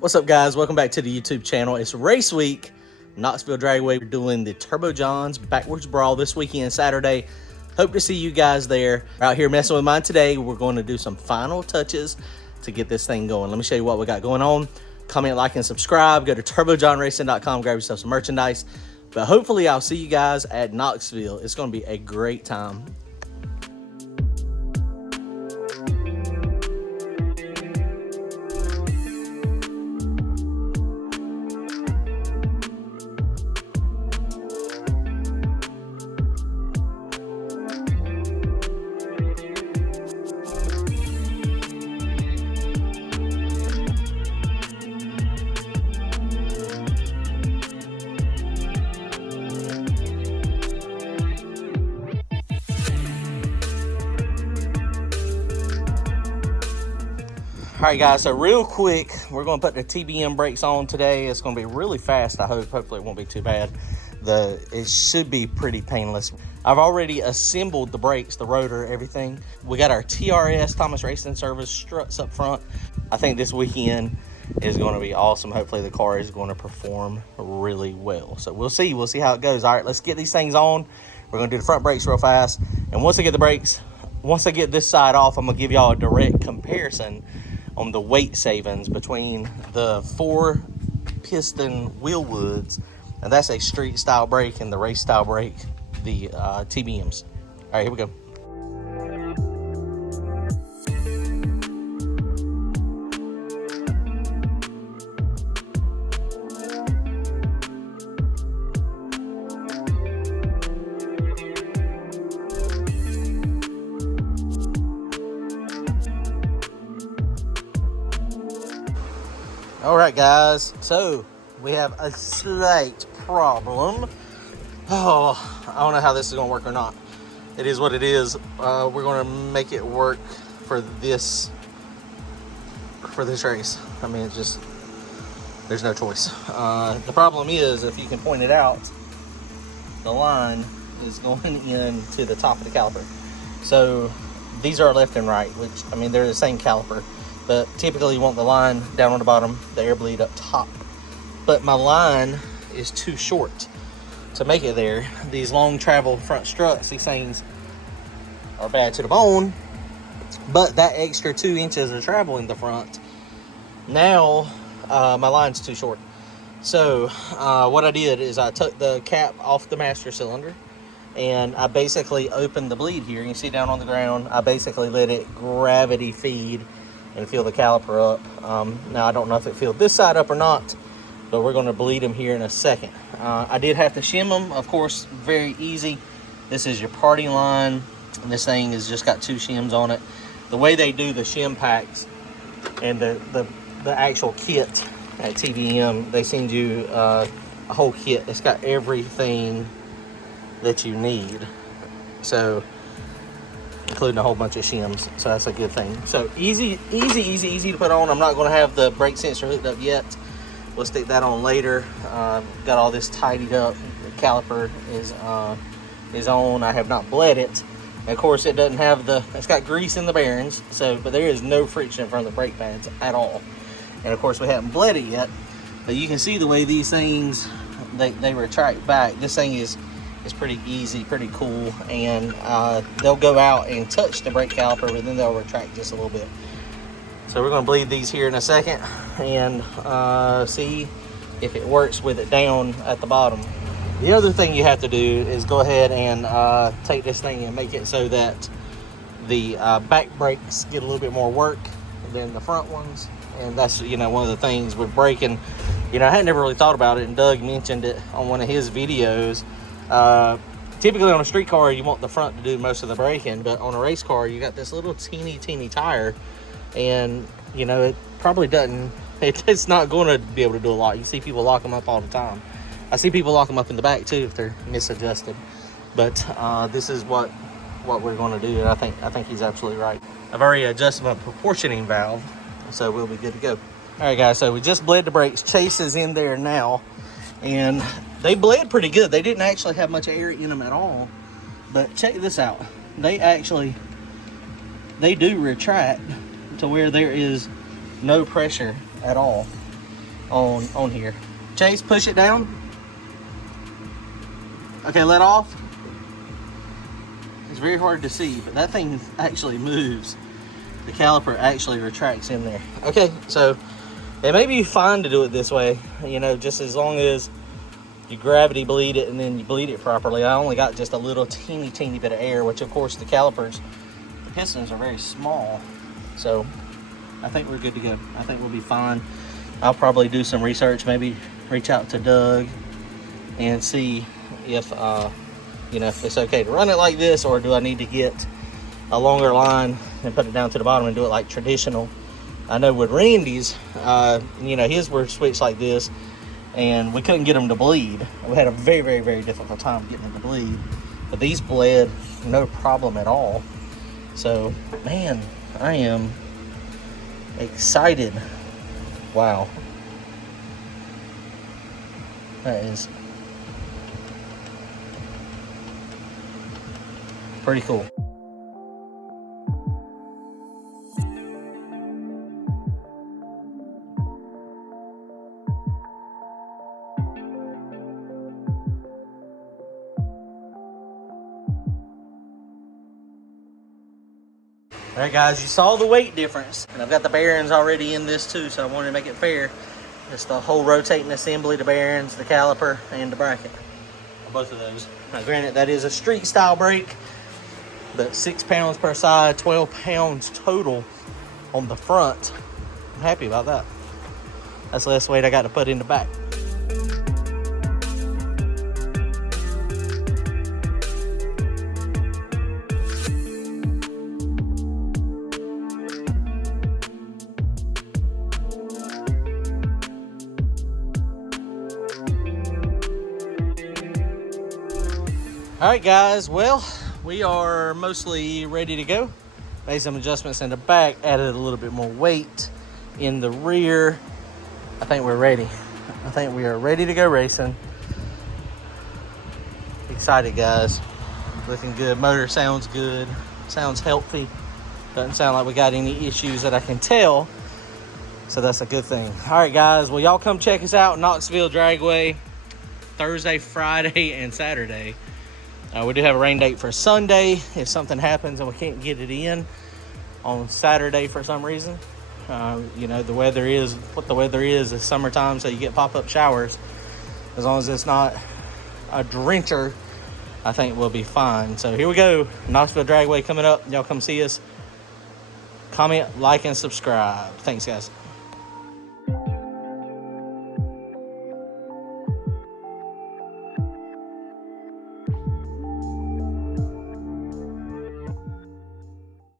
What's up, guys? Welcome back to the YouTube channel. It's race week, Knoxville Dragway. We're doing the Turbo John's backwards brawl this weekend, Saturday. Hope to see you guys there. Out here messing with mine today. We're going to do some final touches to get this thing going. Let me show you what we got going on. Comment, like, and subscribe. Go to turbojohnracing.com, grab yourself some merchandise. But hopefully I'll see you guys at Knoxville. It's going to be a great time. All right, guys, so real quick, we're going to put the TBM brakes on today. It's going to be really fast, I hope. Hopefully it won't be too bad. It should be pretty painless. I've already assembled the brakes, the rotor, everything. We got our TRS, Thomas Racing Service, struts up front. I think this weekend is going to be awesome. Hopefully the car is going to perform really well. So we'll see. We'll see how it goes. All right, let's get these things on. We're going to do the front brakes real fast. And once I get the brakes, once I get this side off, I'm going to give y'all a direct comparison on the weight savings between the 4-piston Wheelwoods, and that's a street style brake, and the race style brake, the TBMs. All right, here we go. All right, guys, so we have a slight problem. Oh, I don't know how this is gonna work or not. It is what it is. We're gonna make it work for this race. I mean, there's no choice. The problem is, if you can point it out, the line is going into the top of the caliper. So these are left and right, which, I mean, they're the same caliper. But typically you want the line down on the bottom, the air bleed up top. But my line is too short to make it there. These long travel front struts, these things are bad to the bone. But that extra 2 inches of travel in the front, now my line's too short. So what I did is I took the cap off the master cylinder, and I basically opened the bleed here. You see down on the ground, I basically let it gravity feed and feel the caliper up. Now I don't know if it filled this side up or not, but we're going to bleed them here in a second. I did have to shim them, of course, very easy. This is your party line, and this thing has just got 2 shims on it. The way they do the shim packs and the actual kit at TBM, they send you a whole kit. It's got everything that you need, so including a whole bunch of shims, so that's a good thing. So easy to put on. I'm not going to have the brake sensor hooked up yet. We'll stick that on later. Got all this tidied up. The caliper is on. I have not bled it. And of course, it doesn't have it's got grease in the bearings, but there is no friction from the brake pads at all. And of course, we haven't bled it yet, but you can see the way these things, they retract back. This thing is pretty easy, pretty cool, and they'll go out and touch the brake caliper, but then they'll retract just a little bit. So we're going to bleed these here in a second and see if it works with it down at the bottom. The other thing you have to do is go ahead and take this thing and make it so that the back brakes get a little bit more work than the front ones. And that's, one of the things with braking. I had never really thought about it, and Doug mentioned it on one of his videos. Typically on a street car, you want the front to do most of the braking, but on a race car, you got this little teeny tire, and it probably doesn't, it's not going to be able to do a lot. You see people lock them up all the time. I see people lock them up in the back too if they're misadjusted, but this is what we're going to do, and I think he's absolutely right. I've already adjusted my proportioning valve, so we'll be good to go. All right, guys, so we just bled the brakes. Chase is in there now, and they bled pretty good. They didn't actually have much air in them at all, but check this out. They do retract to where there is no pressure at all. on here. Chase, push it down. Okay, let off. It's very hard to see, but that thing actually moves. The caliper actually retracts in there. Okay, so it may be fine to do it this way, you know, just as long as you gravity bleed it and then you bleed it properly. I only got just a little teeny bit of air, which of course the calipers, the pistons are very small. So I think we're good to go. I think we'll be fine. I'll probably do some research, maybe reach out to Doug and see if, you know, if it's okay to run it like this, or do I need to get a longer line and put it down to the bottom and do it like traditional. I know with Randy's, you know, his were switched like this, and we couldn't get them to bleed. We had a very difficult time getting them to bleed, but these bled no problem at all. So, man, I am excited. Wow. That is pretty cool. All right, guys, you saw the weight difference, and I've got the bearings already in this too, so I wanted to make it fair. Just the whole rotating assembly, the bearings, the caliper, and the bracket. Both of those. Now, granted, that is a street style brake, but 6 pounds per side, 12 pounds total on the front. I'm happy about that. That's less weight I got to put in the back. All right, guys, well, we are mostly ready to go. Made some adjustments in the back, added a little bit more weight in the rear. I think we're ready. I think we are ready to go racing. Excited, guys. Looking good. Motor sounds good. Sounds healthy. Doesn't sound like we got any issues that I can tell. So that's a good thing. All right, guys. Well, y'all come check us out, Knoxville Dragway, Thursday, Friday, and Saturday. We do have a rain date for Sunday if something happens and we can't get it in on Saturday for some reason. You know, the weather is what the weather is. It's summertime, so you get pop-up showers. As long as it's not a drencher, I think we'll be fine. So here we go. Knoxville Dragway coming up. Y'all come see us. Comment, like, and subscribe. Thanks, guys.